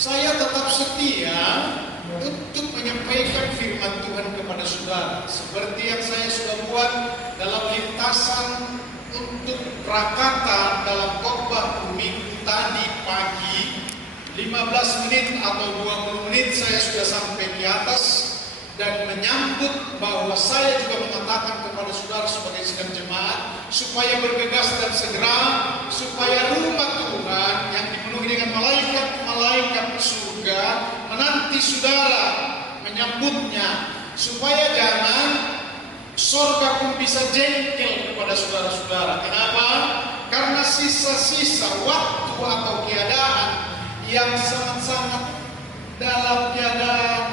Saya tetap setia untuk menyampaikan firman Tuhan kepada saudara, seperti yang saya sudah buat dalam lintasan untuk Prakata dalam khotbah minggu tadi pagi. 15 menit atau 20 menit saya sudah sampai di atas dan menyambut bahwa saya juga mengatakan kepada saudara sebagai sidang jemaat supaya bergegas dan segera, supaya rumah Tuhan yang dipenuhi dengan malaikat-malaikat surga menanti saudara menyambutnya, supaya jangan surga pun bisa jengkel kepada saudara-saudara. Kenapa? Karena sisa-sisa waktu atau keadaan yang sangat-sangat dalam keadaan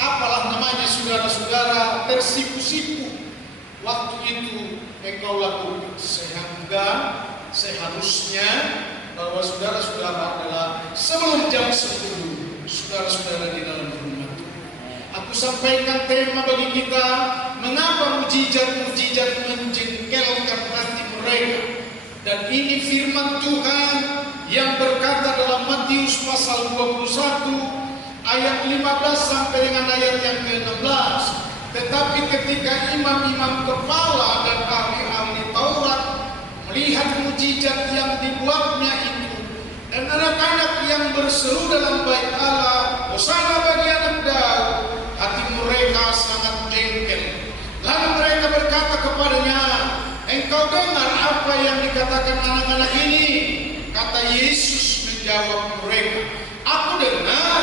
apalah namanya saudara-saudara tersipu-sipu. Waktu itu engkau lakukan, sehingga seharusnya bahwa saudara-saudara adalah sebelum jam 10 saudara-saudara di dalam rumah Tuhan. Aku sampaikan tema bagi kita, mengapa mujizat-mujizat menjengkelkan hati mereka. Dan ini firman Tuhan yang berkata dalam Matius pasal 21 ayat 15 sampai dengan ayat yang ke-16. Tetapi ketika imam-imam kepala dan ahli-ahli Taurat melihat mujizat yang dibuatnya itu, dan anak-anak yang berseru dalam bait Allah, Hosana bagi anak Daud, hati mereka sangat jengkel. Lalu mereka berkata kepadanya, engkau dengar apa yang dikatakan anak-anak ini? Kata Yesus menjawab mereka, aku dengar.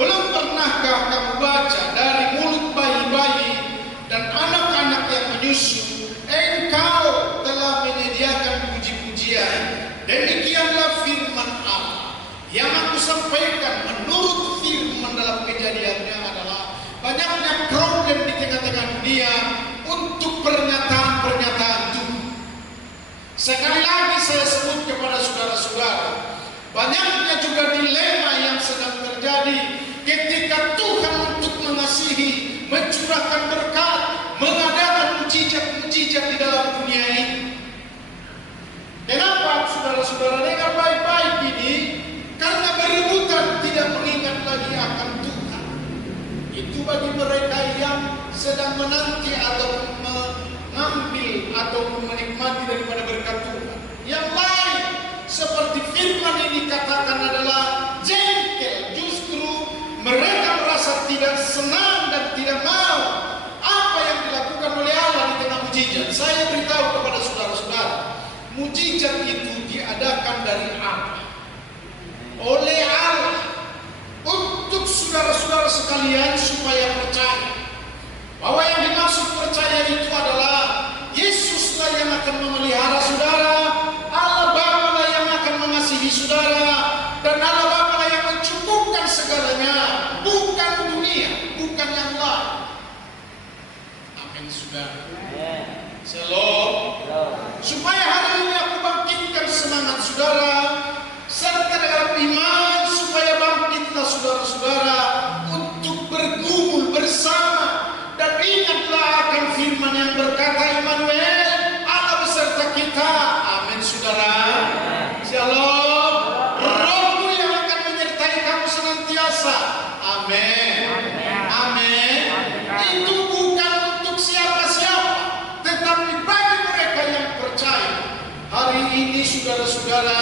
Belum pernahkah kamu baca dari mulut bayi-bayi dan anak-anak yang menyusu, engkau telah menyediakan puji-pujian. Demikianlah firman Allah yang aku sampaikan. Menurut firman dalam Kejadiannya adalah banyaknya problem di tengah-tengah dunia untuk pernyataan-pernyataan Tuhan. Sekali lagi saya sebut kepada saudara-saudara, banyaknya juga dilema yang sedang terjadi ketika Tuhan untuk mengasihi, mencurahkan berkat, mengadakan mujizat-mujizat di dalam dunia ini. Kenapa saudara-saudara dengar baik-baik ini? Karena berebutan tidak mengingat lagi akan Tuhan. Itu bagi mereka yang sedang menanti atau mengambil atau menikmati daripada berkat Tuhan. Yang lain seperti firman ini katakan adalah jengkel. Justru mereka merasa tidak senang dan tidak mau apa yang dilakukan oleh Allah di tengah mujizat. Saya beritahu kepada saudara-saudara, mujizat itu diadakan dari Allah, oleh Allah, untuk saudara-saudara sekalian supaya percaya bahwa yang dimaksud percaya itu adalah Yesuslah yang akan memelihara saudara, Allah Bapa lah yang akan mengasihi saudara, dan Allah Bapa lah yang mencukupkan segalanya, bukan dunia, bukan yang lain. Amin saudara. Shalom. Supaya hari ini aku bangkitkan semangat saudara, serta dalam iman, supaya bangkitlah saudara-saudara untuk bergumul bersama. Dan ingatlah akan firman yang berkata, Immanuel, Allah beserta kita. Amin saudara. Shalom. Rohmu yang akan menyertai kamu senantiasa. Amin. Amin. Itu bukan untuk siapa-siapa, tetapi bagi mereka yang percaya. Hari ini saudara-saudara,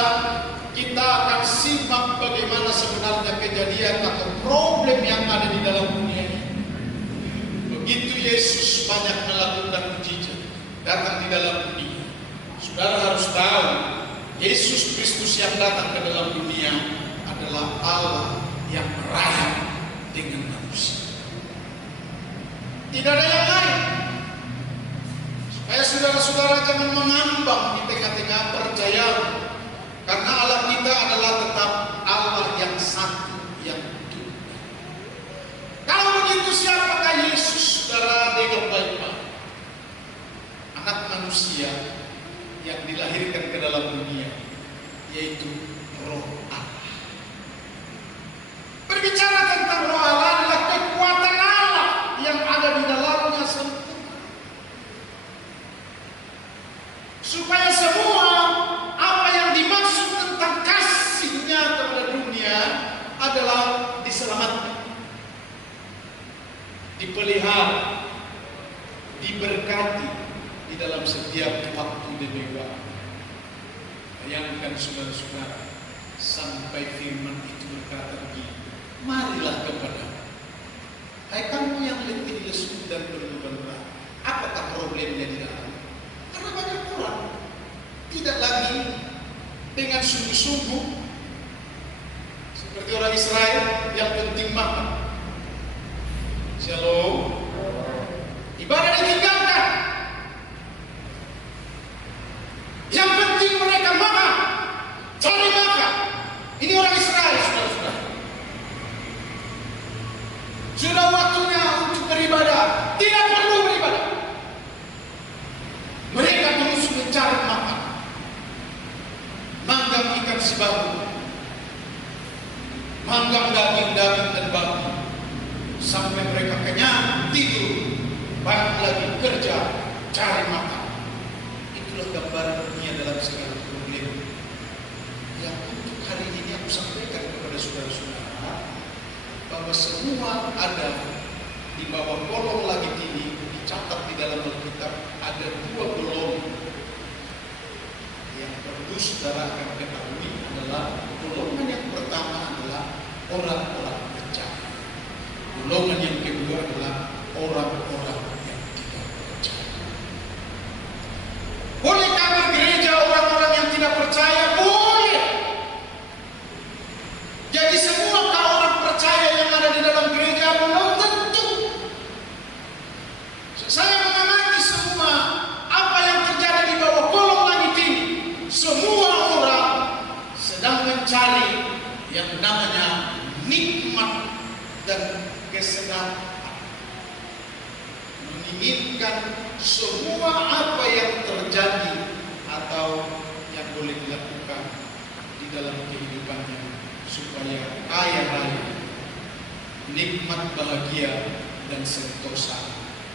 kita akan simak bagaimana sebenarnya kejadian atau problem yang ada di dalam dunia ini. Begitu Yesus banyak melakukan mujizat datang di dalam dunia, saudara harus tahu Yesus Kristus yang datang ke dalam dunia adalah Allah yang merayap dengan manusia. Tidak ada yang lain. Supaya saudara-saudara jangan mengambang di tengah-tengah percaya, karena Allah kita adalah tetap Allah yang satu, yang Tuhan. Kalau begitu siapakah Yesus? Saudara dengar baik-baik. anak manusia yang dilahirkan ke dalam dunia, yaitu Roh Allah. Berbicara tentang Roh Allah adalah kekuatan Allah yang ada di dalamnya sempurna, supaya semua apa yang dimaksud tentang kasihnya kepada dunia adalah diselamatkan, dipelihara, diberkati di dalam setiap waktu dan waktu. Bayangkan saudara-saudara, sampai firman itu berkata begini, marilah kepada hai kamu yang letih lesu dan berbeban berat. Apakah problemnya di dalam? Karena banyak orang tidak lagi dengan sungguh-sungguh seperti orang Israel yang penting makan. Shalom. Ibadah ditinggalkan. Yang penting mereka makan, cari makan. Ini orang Israel, saudara-saudara. Sudah waktunya untuk beribadah, tidak perlu beribadah. Mereka terus mencari makan, manggang ikan si babu, manggang daging-daging dan babi, sampai mereka kenyang, tidur, balik lagi kerja, cari makan. Itulah gambaran dunia dalam segala problem. Yang untuk hari ini aku sampaikan kepada saudara-saudara, bahwa semua ada di bawah kolong langit ini, dicatat di dalam Alkitab, ada dua golongan yang perlu saudara akan ketahui adalah golongan yang pertama adalah orang-orang percaya. Golongan yang kedua adalah orang-orang yang tidak percaya. Bolehkah bergereja orang-orang yang tidak percaya? Boleh. Jadi semua orang percaya yang ada di dalam gereja? Belum tentu. Saya mengamati semua apa yang terjadi di bawah kolong langit ini. Semua orang sedang mencari yang namanya nikmat dan kesenangan, menginginkan semua apa yang terjadi atau yang boleh dilakukan di dalam kehidupannya supaya kaya raya, nikmat, bahagia dan sentosa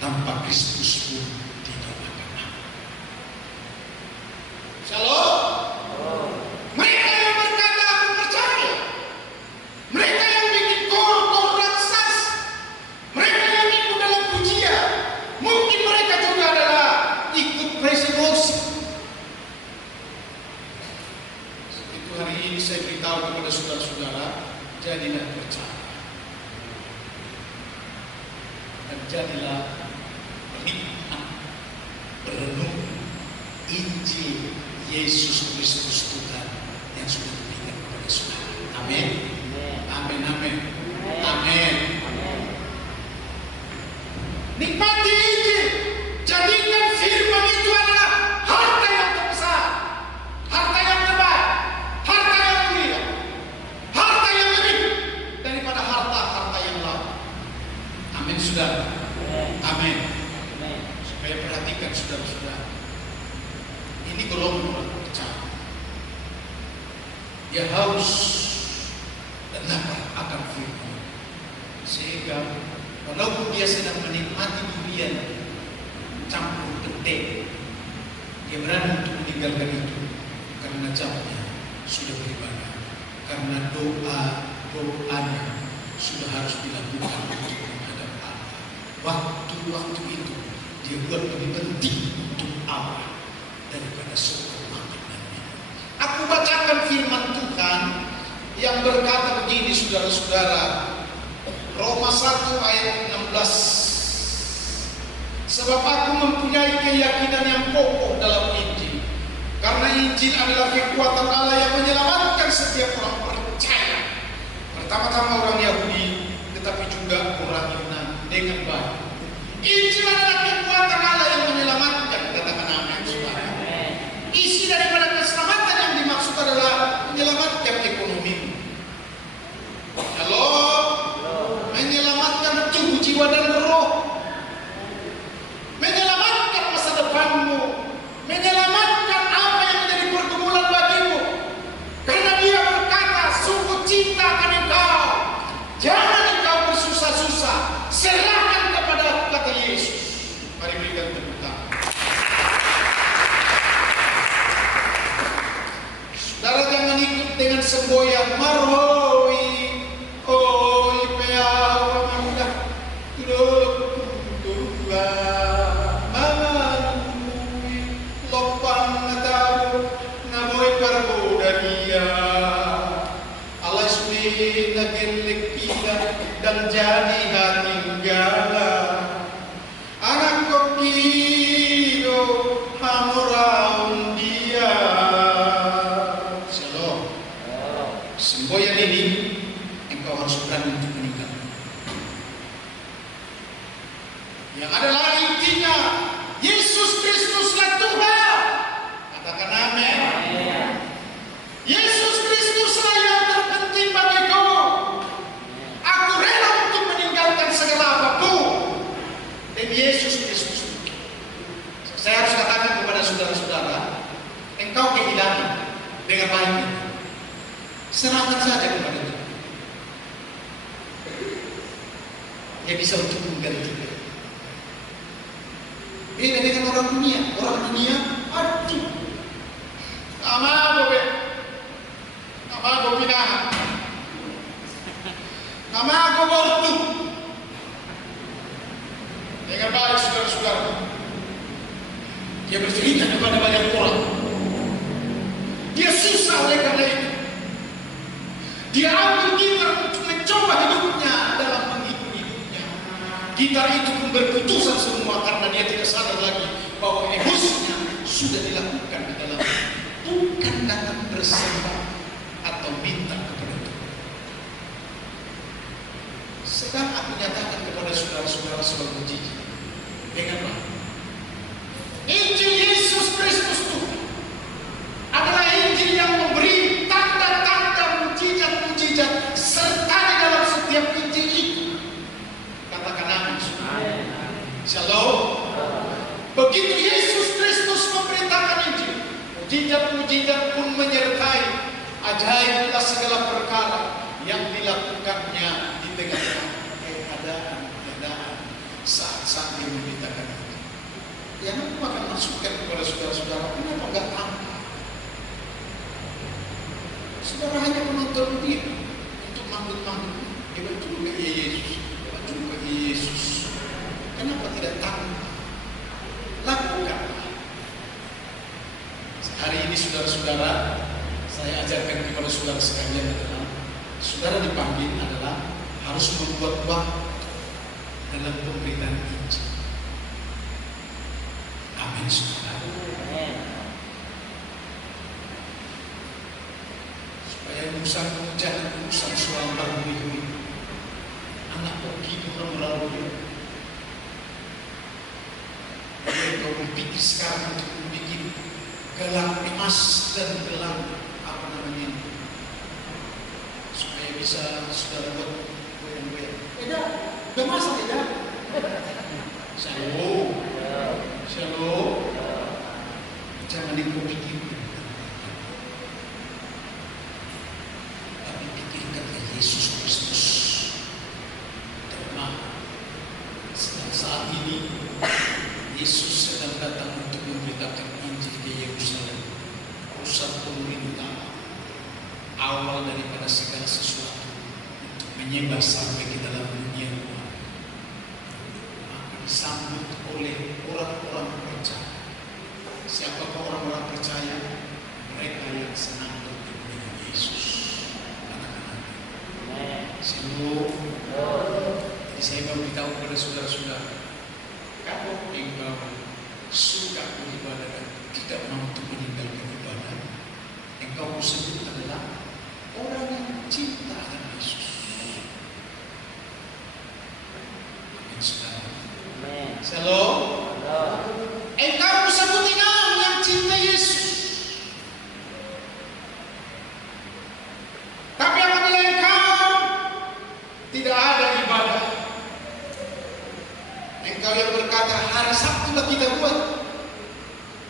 tanpa Kristus pun tidak akan. Shalom. Mereka yang berkata aku percaya, mereka yang bikin kor raksas, mereka yang ikut dalam pujian, mungkin mereka juga adalah ikut praise and worship. Itu hari ini saya beritahu kepada saudara-saudara, jadilah percaya dan jadilah penikmat, berenung Injil Yesus Kristus Tuhan yang sudah diberikan kepada saudara. Amin. Amin. Amin. Amin. Nikmati Injil. Jadikan firman itu adalah harta yang terbesar, harta yang terbaik, harta yang mulia, harta yang lebih daripada harta-harta yang lain. Amin, saudara. Amin. Supaya perhatikan saudara-saudara, ini golongan orang percaya. Dia haus dan lapar akan firman, sehingga walaupun dia sedang menikmati durian campur petai, dia berani untuk meninggalkan itu karena jamnya sudah beribadah, karena doanya sudah harus dilakukan untuk menghadap Allah. Waktu-waktu itu dia buat lebih penting untuk Allah daripada semua makan dan minum. Aku bacakan firman Tuhan yang berkata begini, saudara-saudara, Roma 1 ayat 16. Sebab aku mempunyai keyakinan yang kokoh dalam Injil, karena Injil adalah kekuatan Allah yang menyelamatkan setiap orang percaya, pertama-tama orang Yahudi, tetapi juga orang Yunani dengan baik. Injil adalah kekuatan Allah yang menyelamatkan, katakan amin, saudara. Isi daripada keselamatan yang dimaksud adalah menyelamatkan ekonomi. Halo, menyelamatkan tubuh, jiwa dan roh, menyelamatkan masa depanmu, semboyan marhoi oi peawa manda turula manui lopan nataru namoy parbodaria Allah suni nagelek pila dan jadi hatinggala anak kokido hamuraun dia. Shalom. Semboyan ini engkau harus berani untuk meninggal. Yang adalah intinya Yesus Kristuslah Tuhan. Katakan amin. Yesus Kristuslah yang terpenting bagiku. Aku rela untuk meninggalkan segala apapun demi Yesus Kristus. Saya harus katakan kepada saudara-saudara, engkau kehilangan dengan baik. Serahkan saja kepada Tuhan. Dia bisa untuk menggantikan. Beda dengan orang dunia. Orang dunia, aduh, Amago pinahan, Amago bortu. Dengan baik saudara-saudara, dia bercerita kepada banyak orang. Dia susah oleh karena itu. Dia ambil gitar untuk mencoba hidupnya dalam menghibur hidupnya. Gitar itu pun berputusan semua karena dia tidak sadar lagi bahwa egosnya sudah dilakukan di dalam. Bukan datang bersembah atau minta kepada Tuhan. Sedang aku nyatakan kepada saudara-saudara sebagai mujizat. Dengan baik. Injil Yesus Kristus Tuhan adalah Injil yang memberi tanda-tanda mujizat-mujizat serta di dalam setiap Injil itu. Katakan amin. Shalom. Begitu Yesus Kristus memberitakan Injil, mujizat-mujizat pun menyertai ajaiblah segala perkara yang dilakukannya di tengah keadaan saat-saat dia memberitakan itu. Yang aku akan masukkan kepada saudara-saudara, kenapa enggak tampak? Saudara hanya menonton dia untuk manggil-manggil. Hebat juga Yesus, hebat juga Yesus. Kenapa tidak tampak? Lakukan. Hari ini saudara-saudara, saya ajarkan kepada saudara sekalian adalah, saudara dipanggil adalah harus membuat waktu dalam pemberitaan Injil. Amin, saudara. Supaya urusan jangan urusan soal barui-barui. Anak pergi bukan melalui. Kau berpikir sekarang untuk membuat gelang emas dan gelang apa namanya, supaya bisa saudara buat goyang-goyang. Udah masak ya? Shalom. Shalom. Jangan dipikirkan. Tapi pikirkan Yesus Kristus. Karena saat ini Yesus sedang datang untuk memberitakan Injil ke Yerusalem, pusat pemerintahan, awal daripada segala sesuatu untuk menyebar sampai ke dalam dunia luar. Maka disambut oleh orang-orang percaya. Siapakah orang-orang percaya? Mereka yang senang bertemu dengan Yesus. Anak-anak. Selalu. Jadi saya mau beritahu kepada saudara-saudara, kalau engkau suka beribadah dan tidak mampu meninggalkan ibadah, engkau sebut adalah orang yang cinta akan Yesus. Amin, saudara. Shalom. Engkau sebut orang yang cinta Yesus. Tapi apabila engkau tidak ada ibadah, engkau yang berkata hari Sabtu lah kita buat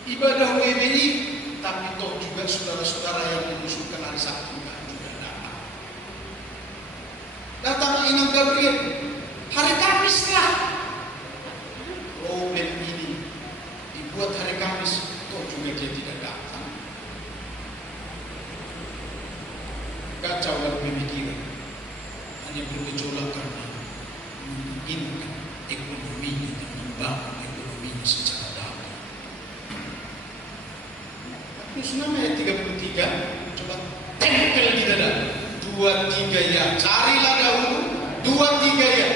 ibadah WBI, tapi toh juga saudara-saudara yang mengusulkan hari Sabtu juga datang. Datang Imam Gabriel hari Kamis lah. Problem ini dibuat hari Kamis, toh juga dia tidak datang. kacau dalam pemikiran, hanya bergejolak karena menginginkan ekonominya dan membangun ekonominya secara damai. Yusuf ayat 33, coba tempel di dada. 2, 3 ya, carilah dahulu. 2, 3 ya.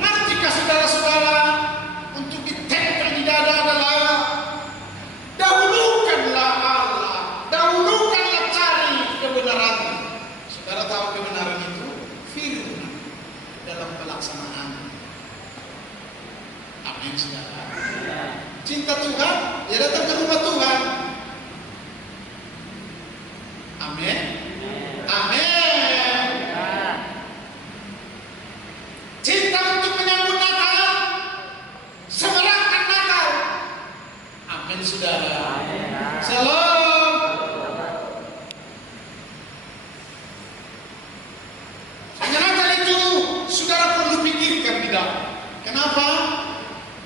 Ngertikah saudara-saudara, untuk ditempel di dada adalah dahulukanlah Allah, dahulukanlah cari kebenaran. Saudara tahu kebenaran itu firman dalam pelaksanaan. Amin, saudara. Cinta Tuhan, ya datang ke rumah Tuhan. Amin. Amin. Cinta untuk menyambut Natal, semerakan Natal. Amin, saudara. Shalom. Hanya Natal itu saudara perlu pikirkan di dalam. Kenapa?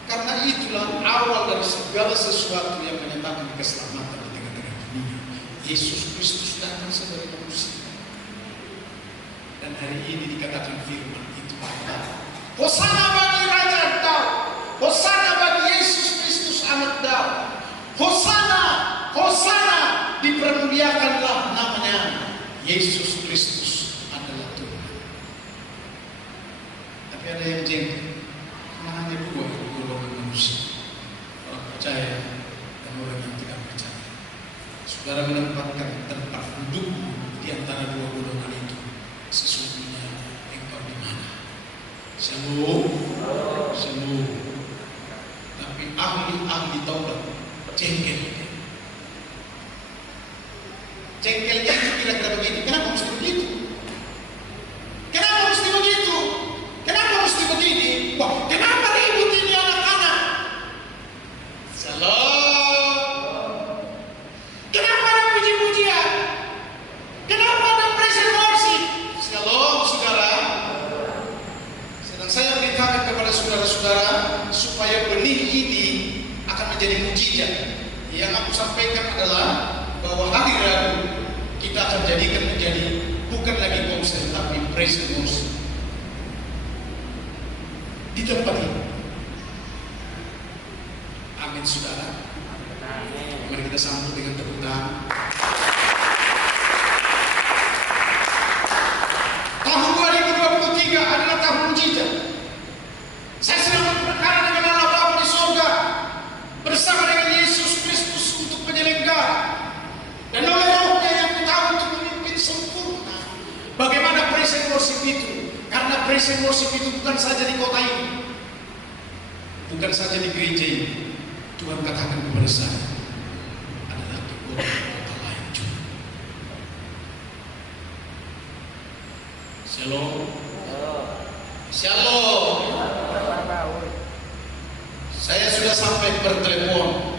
Karena itulah awal dari segala sesuatu yang menyatakan keselamatan di tengah-tengah dunia. Yesus Kristus datang sebagai manusia. Dan hari ini dikatakan firman itu adalah Hosana bagi Raja Daud, Hosana bagi Yesus Kristus anak Daud, Hosana, Hosana, dipermuliakanlah namanya. Yesus Kristus adalah Tuhan. Tapi ada yang jengkel. Hanya dua golongan manusia, orang percaya dan orang yang tidak percaya. Saudara menempatkan tempat duduk di antara dua golongan itu. Sesungguhnya engkau di mana? Shalom, shalom. Tapi ahli-ahli Taurat jengkel. Jengkelnya itu kira-kira begini. Kenapa mesti begitu? Kenapa mesti begitu? Kenapa mesti begini? Wah, kenapa ribut ini anak-anak? Salam. Kenapa ada puji-pujian? Kenapa ada praise and worship? Salam, saudara. Sedang saya beritakan kepada saudara-saudara supaya benih ini akan menjadi mukjizat. Yang aku sampaikan adalah bahwa hari Rabu kita akan jadikan menjadi bukan lagi konser tapi praise and worship di tempat ini. Amin, saudara. Mari kita sambut dengan tepuk tangan. Tahun 2023 adalah tahun mujizat. Saya sedang berperkara dengan Allah Bapa di surga bersama dengan Yesus Kristus untuk penyelenggara, dan oleh Rohnya yang tahu untuk memimpin sempurna bagaimana praise and worship itu. Karena praise and worship itu bukan saja di kota ini, bukan saja di gereja ini. Tuhan katakan kepada saya adalah di kota lain juga. Shalom. Shalom. Saya sudah sampai bertelepon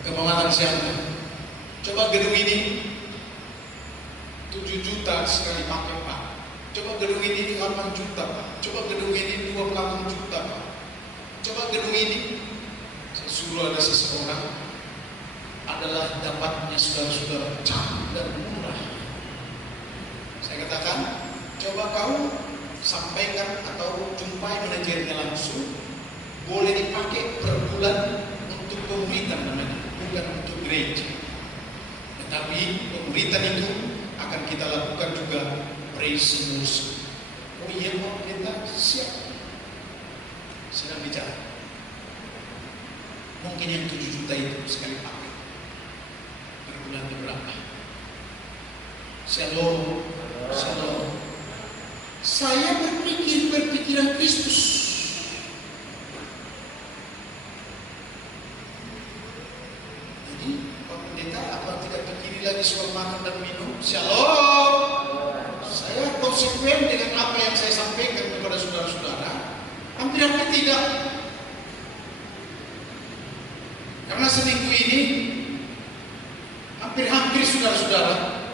ke Pematang Siantar. Coba gedung ini 7 juta sekali pakai, Pak. Coba gedung ini 8 juta, Pak. Coba gedung ini 28 juta, Pak. Coba gedung ini, saya suruh ada seseorang, adalah dapatnya saudara-saudara cantik dan murah. Saya katakan, coba kau sampaikan atau jumpai manajernya langsung, boleh dipakai per bulan untuk pemuritan namanya, bukan untuk gereja. Tetapi pemuritan itu akan kita lakukan juga praise and worship. Oh iya, mau kita siap. Sedang bicara. Mungkin yang 7 juta itu sekali pakai per bulan berapa? Shalom, shalom. Saya berpikiran Kristus. Jadi Pak Pendeta, apa tidak terkiri lagi soal makan dan minum? Shalom. Saya konsekuen dengan apa yang saya sampaikan kepada saudara-saudara. Hampir tidak. Karena seminggu ini hampir saudara-saudara,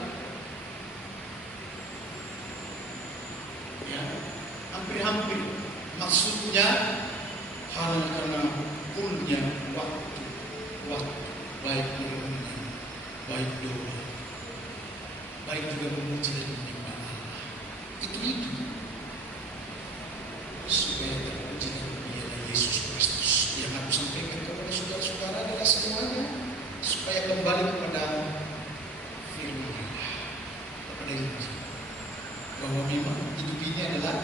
ya, hampir. Maksudnya hal karena kumpulnya waktu baik merenung, baik doa, baik juga memuji dan menyembah Allah. Itu supaya terpuji dan memuliakan Yesus Kristus. Yang aku sampaikan kepada saudara-saudara adalah semuanya supaya kembali kepada firman Allah, kepada Injil, bahwa memang hidup ini adalah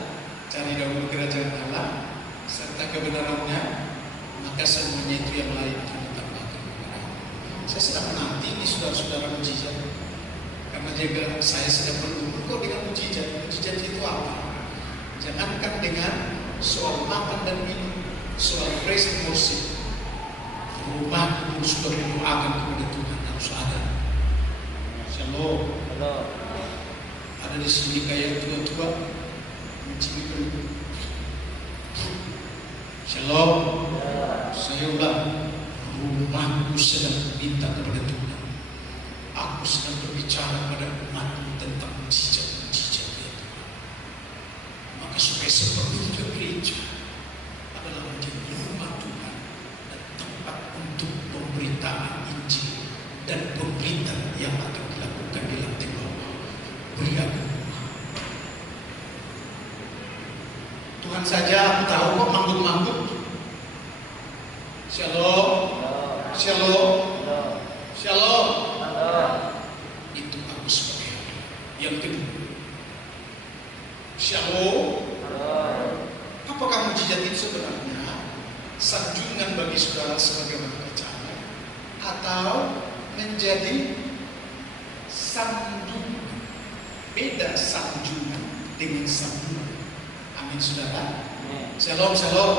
cari dahulu kerajaan Allah serta kebenarannya, maka semuanya itu yang lain akan ditambahkan kepada Allah. Saya sedang menanti ini saudara-saudara mujizat, karena juga saya sedang menunggu kok dengan mujizat. Mujizat itu apa? Jangankan dengan soal makan dan minum, soal praise and worship, rumah itu sudah mendoakan kepada Tuhan harus ada. Shalom. Ada di sini kayak tua-tua mencuri peluru. Shalom. Saya ulang, rumahku sedang minta kepada Tuhan. Aku sedang berbicara pada umatmu tentang mujizat-mujizat ya Tuhan. Maka supaya seperti itu gereja adalah menjadi rumah Tuhan dan tempat untuk pemberitaan Injil dan pemberitaan yang akan dilakukan di lantai bawah. Beri aku rumah. Tuhan saja tahu kok manggut-manggut. Shalom. Shalom. Shalom. Itu aku sebagai yang kedua. Shalom. Apakah mujizat itu sebenarnya sanjungan bagi saudara sebagai orang percaya atau menjadi sandungan? Beda sanjungan dengan sandungan. Amin saudara. Shalom, shalom.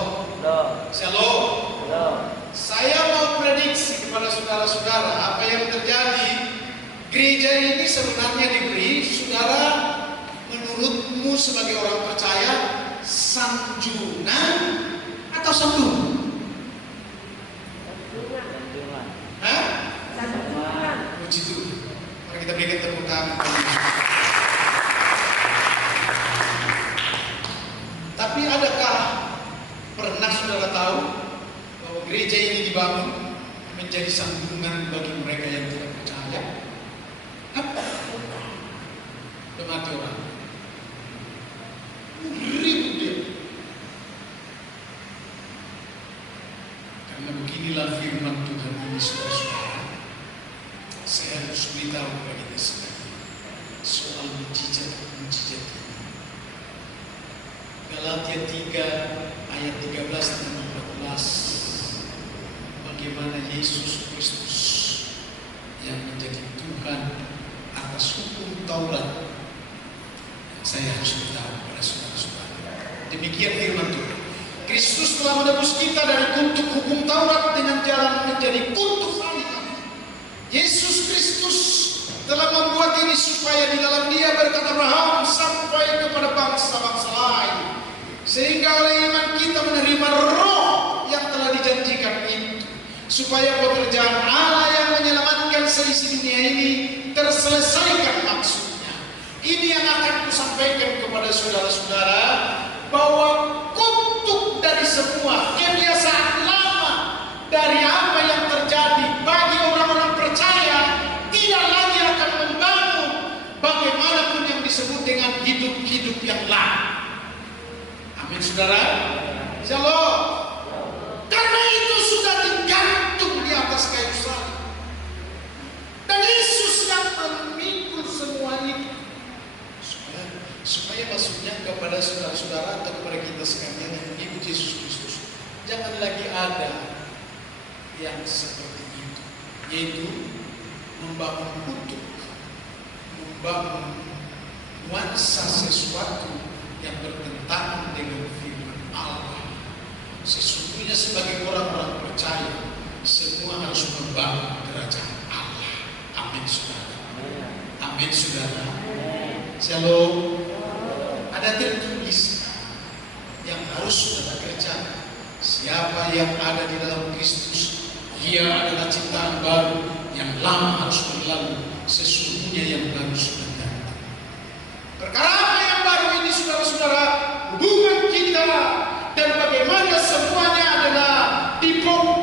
Shalom. Saya mau prediksi kepada saudara-saudara apa yang terjadi. Gereja ini sebenarnya diberi saudara, menurutmu sebagai orang percaya, sanjungan atau sandungan? Hah? Sanjungan. Puji Tuhan. Mari kita berikan tepuk tangan. Tapi adakah pernah saudara tahu bahwa gereja ini dibangun menjadi sandungan bagi mereka yang tidak percaya? Mati orang ribut dia. Karena beginilah firman Tuhan ini saudara-saudara. Saya harus beritahu kepada kita sekali soal mujizat ini. Galatia 3 ayat 13 dan 14. Bagaimana Yesus Kristus yang menjadi Tuhan atas hukum Taurat. Saya harus beritahu kepada saudara-saudara. Demikian firman Tuhan. Kristus telah menebus kita dari kutuk hukum Taurat dengan jalan menjadi kutuk salib. Yesus Kristus telah membuat ini supaya di dalam Dia berkat Abraham sampai kepada bangsa-bangsa lain, sehingga oleh iman kita menerima roh yang telah dijanjikan itu, supaya pekerjaan Allah yang menyelamatkan seisi dunia ini terselesaikan maksudnya. Ini yang akan kusampaikan kepada saudara-saudara, bahwa kutuk dari semua kebiasaan lama, dari apa yang terjadi bagi orang-orang percaya, tidak lagi akan membangun bagaimanapun yang disebut dengan hidup-hidup yang lama. Amin saudara. Shalom. Karena itu sudah digantung di atas kayu salib, dan Yesus yang memikul semua itu, supaya maksudnya kepada saudara-saudara atau kepada kita sekalian yang mengikut Yesus Kristus, jangan lagi ada yang seperti itu, yaitu membangun kutuk, membangun nuansa sesuatu yang bertentangan dengan firman Allah. Sesungguhnya sebagai orang-orang percaya, semua harus membangun kerajaan Allah. Amin saudara. Amin saudara. Shalom. Ada tertulis yang harus saudara kerjakan. Siapa yang ada di dalam Kristus, ia adalah ciptaan baru. Yang lama harus berlalu, sesungguhnya yang baru sudah datang. Perkara apa yang baru ini saudara-saudara? Hubungan kita dan bagaimana semuanya adalah dipotong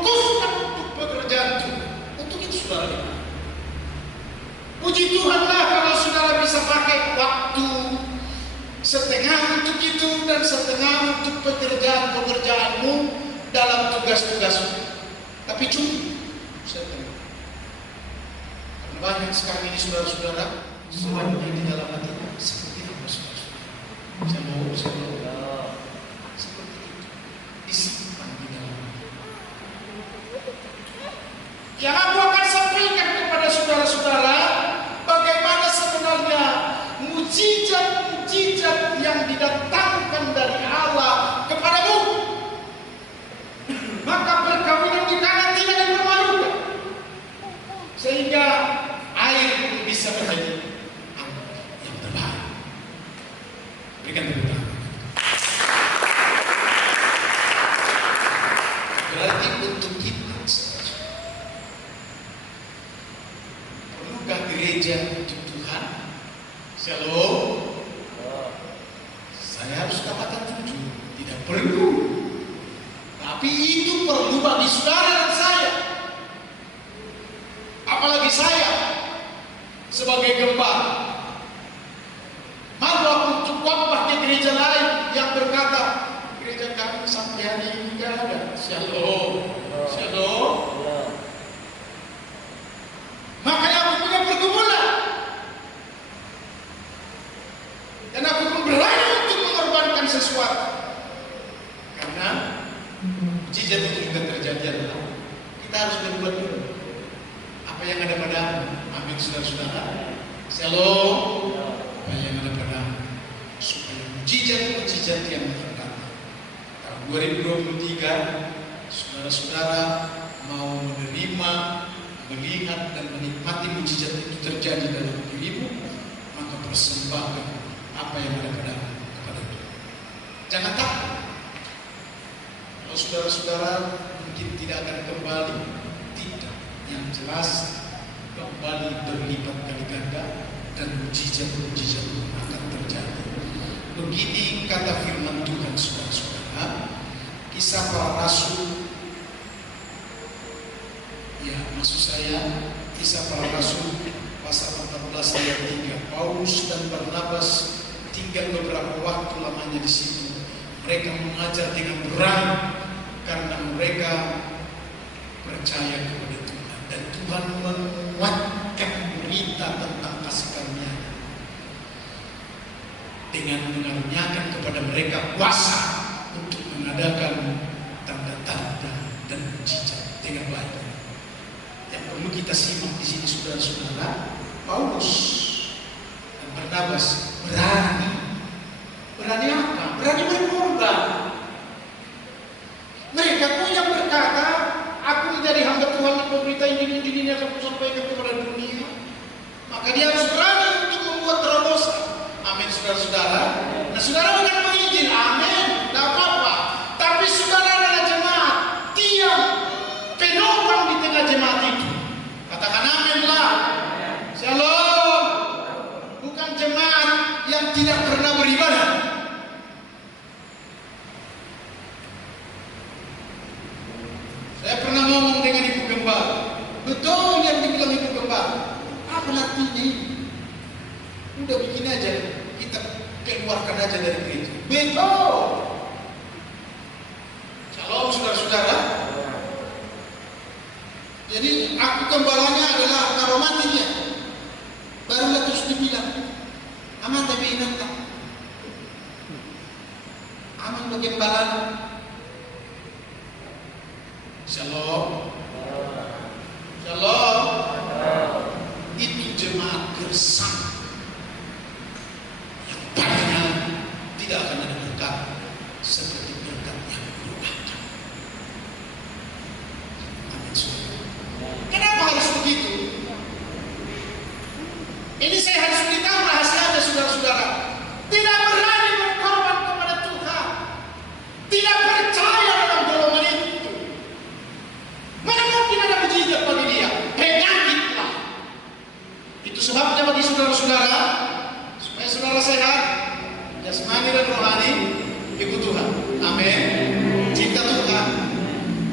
dalam tugas-tugas, tapi cukup saya terima. Karena banyak sekarang ini saudara-saudara sedang di dalam hati seperti apa saudara-saudara? Saya mau seperti itu disimpan di dalam hati. Yang aku akan sampaikan kepada saudara-saudara, bagaimana sebenarnya mujizat-mujizat yang didatangkan dari Allah kepadamu. Maka perkawinan di tanah tidak dipermalukan, sehingga air pun bisa menjadi air yang terbaik. Berikan tepuk tangan. Berarti untuk kita, perlukah gereja untuk Tuhan? Shalom. Saya harus katakan jujur, tidak perlu. Tapi itu perlu bagi saudara dan saya. Apalagi saya sebagai gembala. Malu aku untuk khotbah ke gereja lain yang berkata, gereja kami sampai hari ini tidak ada. Shalom. Shalom. Makanya aku punya pergumulan. Dan aku pun berani untuk mengorbankan sesuatu. Karena mujizat itu juga terjadi adalah kita harus berbuat dulu apa yang ada padamu. Amin saudara-saudara. Shalom. Apa yang ada padamu, supaya mujizat-mujizat yang akan datang tahun 2023, saudara-saudara mau menerima, melihat dan menikmati mujizat itu terjadi dalam dirimu, maka persembahkan apa yang ada padamu kepada Tuhan. Jangan takut. Kalau saudara-saudara mungkin tidak akan kembali, tidak. Yang jelas kembali berlipat kali ganda dan mujizat-mujizat akan terjadi. Begini kata firman Tuhan, saudara-saudara. Kisah Para Rasul, ya maksud saya Kisah Para Rasul pasal 14 ayat 3. Paulus dan Barnabas tinggal beberapa waktu lamanya di situ. Mereka mengajar dengan berani karena mereka percaya kepada Tuhan, dan Tuhan menguatkan berita tentang kasih karunia dengan mengaruniakan kepada mereka kuasa untuk mengadakan tanda-tanda dan mujizat dengan baik. Yang perlu kita simak di sini saudara-saudara, Paulus dan Barnabas berani apa? Berani berkorban. Mereka pun yang berkata, aku menjadi hamba Tuhan dan berita Injil ini akan kusampaikan kepada dunia. Maka dia harus berani untuk membuat terobosan. Amin saudara-saudara. Nah saudara bukan menginjil, amin, tidak apa-apa. Tapi saudara adalah jemaat, tiang penopang di tengah jemaat itu. Katakan amin lah. Shalom. Bukan jemaat yang tidak pernah beribadah. Saya pernah ngomong dengan ibu gembala. Betul yang dibilang ibu gembala. Apa artinya ini? Udah bikin aja, kita keluarkan aja dari gereja. Betul. Shalom saudara-saudara. Jadi aku gembalanya adalah karomatinya. Barulah terus dibilang, aman tapi ingat tak? Aman bergembalan. Shalom. Shalom. Itu jemaat gersang yang padanya tidak akan ada berkat seperti berkat yang berubahkan. Amin saudara. Kenapa harus begitu? Ini saya harus beritahu rahasianya saudara-saudara. Tidak berani berkorban kepada Tuhan, tidak percaya dalam golongan itu. Mana mungkin ada mujizat bagi dia? Penyakitlah. Itu sebabnya bagi saudara-saudara, supaya saudara sehat, jasmani dan rohani, ikut Tuhan. Amin. Cinta Tuhan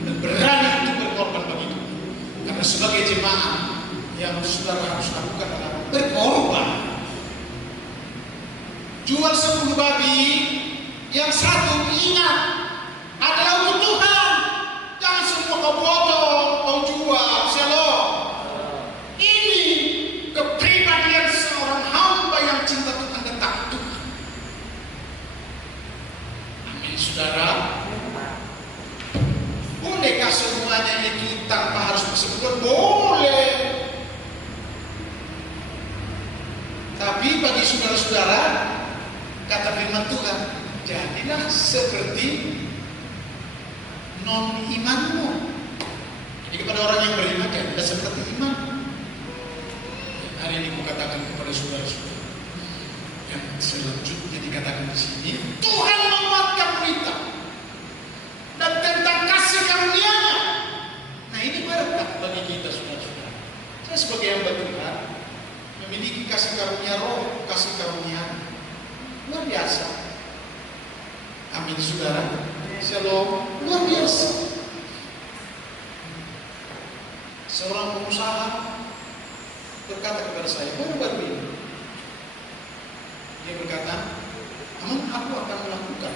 dan berani untuk berkorban bagi Tuhan. Karena sebagai jemaat yang saudara harus lakukan adalah berkorban. Jual 10 babi, yang satu ingat adalah untuk Tuhan. kau potong, kau jual. Shalom. Ini kepribadian seorang hamba yang cinta Tuhan dan takut Tuhan. Amin, saudara. Bolehkah semuanya itu tanpa harus bersekutu? Boleh. Tapi bagi saudara-saudara, kata firman Tuhan, jadilah seperti non-imanmu. Jadi kepada orang yang beriman, jadilah seperti iman. Hari ini aku katakan kepada saudara-saudara, yang selanjutnya dikatakan di sini, Tuhan menguatkan kita dan tentang kasih karunia-Nya. Nah, ini berkat bagi kita, saudara-saudara. Saya sebagai hamba Tuhan memiliki kasih karunia roh, kasih karunia luar biasa. Amin, saudara. Shalom, luar biasa. Seorang pengusaha berkata kepada saya baru-baru ini, dia berkata, "Aman, aku akan melakukan,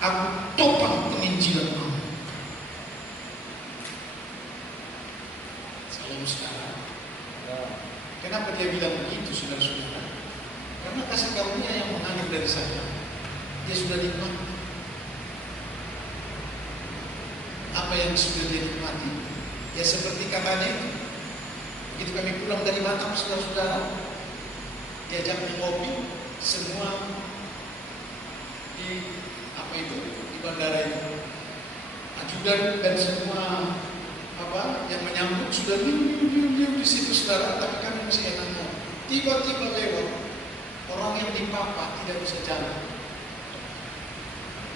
aku topang penginjilan kamu." Salam, saudara. Kenapa dia bilang begitu, saudara-saudara? Karena kasih karunia yang mengalir dari saya, dia sudah nikmati. Apa yang sudah dia nikmati, ya seperti katanya itu. Begitu kami pulang dari Batam, saudara-saudara, diajak ngopi, semua di apa itu, di bandara itu, ajudan dan semua yang menyambut sudah diam di situ, saudara, tapi kami masih enak. Tiba-tiba lewat orang yang dipapa tidak bisa jalan.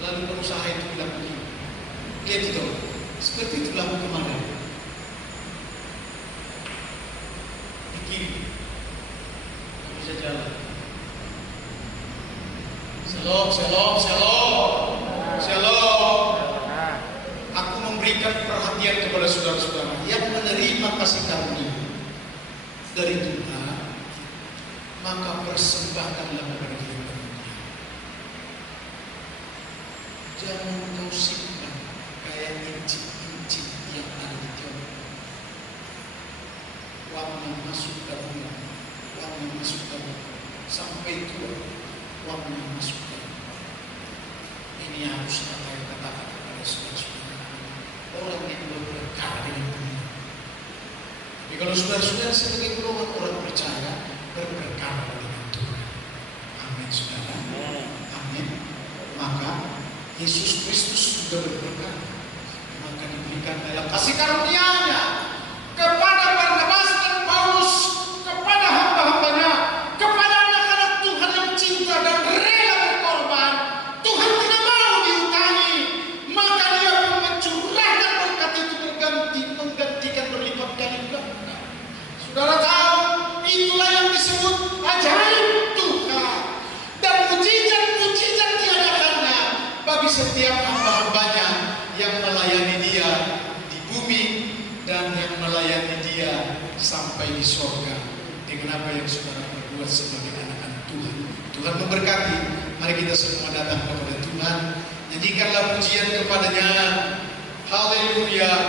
Lalu pengusaha itu bilang begini, lihat itu, seperti itulah kemarin. Di kiri, tidak bisa jalan. Shalom, shalom, shalom, shalom. Aku memberikan perhatian kepada saudara-saudara yang menerima kasih karunia dari Tuhan, maka persembahkanlah kepada Dia. Jangan kau simpan kayak incik-incik yang ada di jauh. Uang yang masuk dalam, uang yang masuk dalam, sampai tua, uang yang masuk dalam. Ini harus saya katakan kepada saudara-saudara. Orang yang berperkara dengan Tuhan. Tapi kalau saudara-saudara sebagai golongan orang percaya, berperkara dengan Tuhan. Amin, saudara. Amin. Maka Yesus Kristus juga berperkara. Maka diberikan dalam kasih karunia-Nya kepada Barnabas dan Paulus, kepada hamba-hambanya, kepada anak-anak Tuhan yang cinta dan rela berkorban. Tuhan tidak mau diutangi, maka Dia pun mencurahkan berkat itu menggantikan berlipat kali ganda. Saudara tahu, itulah yang disebut ajaib Tuhan dan mujizat-mujizat diadakannya bagi setiap hamba-hambanya yang melayani Dia di bumi dan yang melayani Dia sampai di sorga dengan apa yang saudara berbuat sebagai anak-anak Tuhan. Tuhan memberkati. Mari kita semua datang kepada Tuhan, nyanyikanlah pujian kepada-Nya. Haleluya.